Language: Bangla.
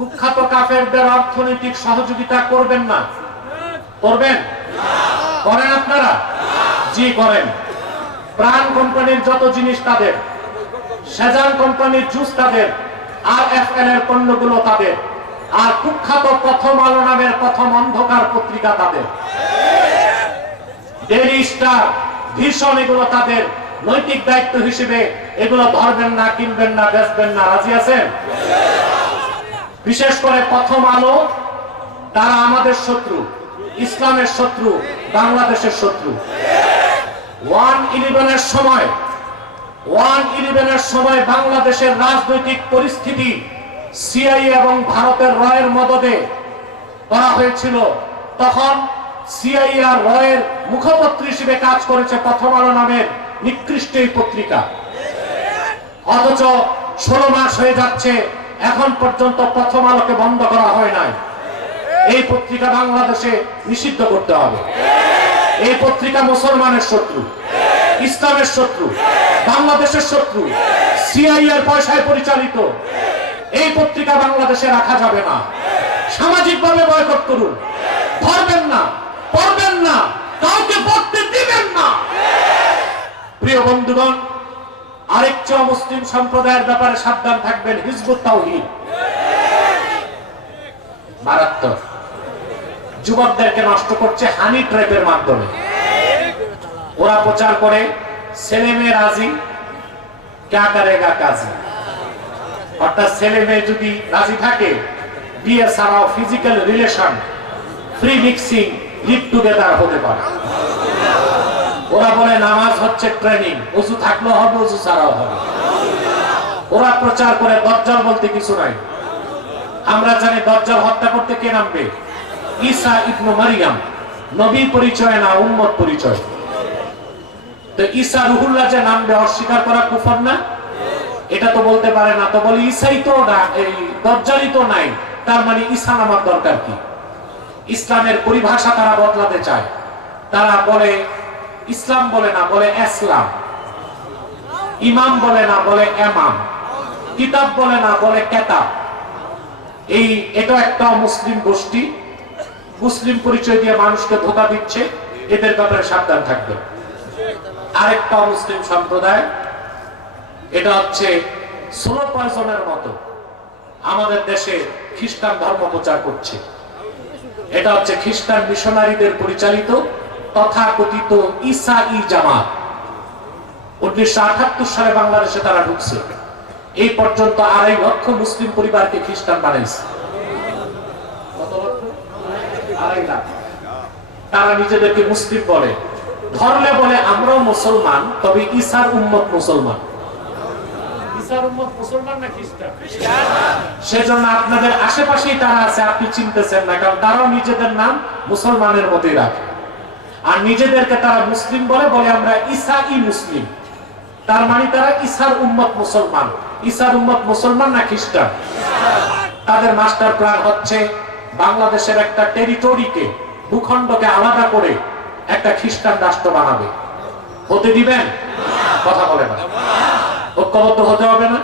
কুখ্যাত কাফেরদের অর্থনৈতিক সহযোগিতা করবেন না? করবেন? করেন আপনারা? জি করেন। প্রাণ কোম্পানির যত জিনিস তাদের, সেজান কোম্পানির জুস তাদের, আর এফএল এর পণ্যগুলো তাদের, আর কুখ্যাত প্রথম আলো নামের প্রথম অন্ধকার পত্রিকা তাদের, ডেইলি স্টার, ভিশন, এগুলো তাদের। নৈতিক দায়িত্ব হিসেবে এগুলো ধরবেন না, কিনবেন না, বেচবেন না। রাজি আছেন? বিশেষ করে প্রথম আলো, তারা আমাদের শত্রু, ইসলামের শত্রু, বাংলাদেশের শত্রু। 1/11 সময় বাংলাদেশের রাজনৈতিক পরিস্থিতি সিআইএ এবং ভারতের রয়ের মদদে করা হয়েছিল। তখন সিআইএ আর রয়ের মুখপত্র হিসেবে কাজ করেছে প্রথম আলো নামের নিকৃষ্ট এই পত্রিকা। অথচ 16 মাস হয়ে যাচ্ছে, এখন পর্যন্ত প্রথম আলোকে বন্ধ করা হয় নাই। এই পত্রিকা বাংলাদেশে নিষিদ্ধ করতে হবে। এই পত্রিকা মুসলমানের শত্রু, ইসলামের শত্রু, বাংলাদেশের শত্রু, সিআইএ এর পয়সায় পরিচালিত। এই পত্রিকা বাংলাদেশে রাখা যাবে না। সামাজিকভাবে বয়কট করুন। ধরবেন না, পড়বেন না, কাউকে পড়তে দিবেন না। প্রিয় বন্ধুগণ, আরেকটা মুসলিম সম্প্রদায়ের ব্যাপারে সাবধান থাকবেন। হিজবুত তাওহীদ মারাত্মক যুবকদেরকে নষ্ট করছে হানি ট্র্যাপের মাধ্যমে। ওরা প্রচার করে ছেলে মেয়ে রাজি, ক্যা করেগা কাজী। অর্থাৎ ছেলে মেয়ে যদি রাজি থাকে, বিয়ে ছাড়াও physical relation, free mixing, live together হতে পারে। ওরা বলে নামাজ হচ্ছে ট্রেনিং, ওযু থাকলেও হবে, ওযু ছাড়াও হবে। ওরা প্রচার করে দাজ্জাল বলতে কিছু নাই। আমরা জানি দাজ্জাল হত্যা করতে কে নামবে? ঈসা ইবনে মারইয়াম। নবী পরিচয় না, উম্মত পরিচয়। তো ঈসা রুহুল্লাহ যে নামবে, অস্বীকার করা কুফর না? এটা তো বলতে পারে না। তো বলি ঈসাই তো না, এই দাজ্জালই তো নাই, তার মানে ঈসা নামার দরকার কি? ইসলামের পরিভাষা তারা বদলাতে চায়। তারা বলে ইসলাম বলে না, বলে ইসলাম। ইমাম বলে না, বলে এমাম। কিতাব বলে না, বলে কেতাব। এটা একটা মুসলিম গোষ্ঠী, মুসলিম পরিচয় দিয়ে মানুষকে ধোঁকা দিচ্ছে। এদের ব্যাপারে সাবধান থাকবে। আরেকটা মুসলিম সম্প্রদায়, এটা হচ্ছে স্লো পয়জনের মতো আমাদের দেশে খ্রিস্টান ধর্ম প্রচার করছে। এটা হচ্ছে খ্রিস্টান মিশনারিদের পরিচালিত তথাকথিত ঈসাই জামাত। 1978 সালে বাংলাদেশে তারা ঢুকছে। এই পর্যন্ত 2.5 লক্ষ মুসলিম পরিবারকে খ্রিস্টান বানাইছে। কত লক্ষ? 2.5 লাখ। তারা নিজেদেরকে মুসলিম বলে, ধরলে বলে আমরাও মুসলমান, তবে ঈসার উম্মত মুসলমান। ঈসার উম্মত মুসলমান না খ্রিস্টান? সেজন্য আপনাদের আশেপাশেই তারা আছে, আপনি চিনতেছেন না, কারণ তারাও নিজেদের নাম মুসলমানের মতোই রাখে। আর নিজেদেরকে তারা মুসলিম বলে, বলে আমরা ঈসাই মুসলিম। তার মানে তারা ঈসার উম্মত মুসলমান। ঈসার উম্মত মুসলমান না খ্রিস্টান? তাদের মাস্টার প্ল্যান হচ্ছে বাংলাদেশের একটা টেরিটরিকে, ভূখণ্ডকে আলাদা করে একটা খ্রিস্টান রাষ্ট্র বানাবে। হতে দিবেন? কথা বলে না। ঐক্যবদ্ধ হতে হবে না?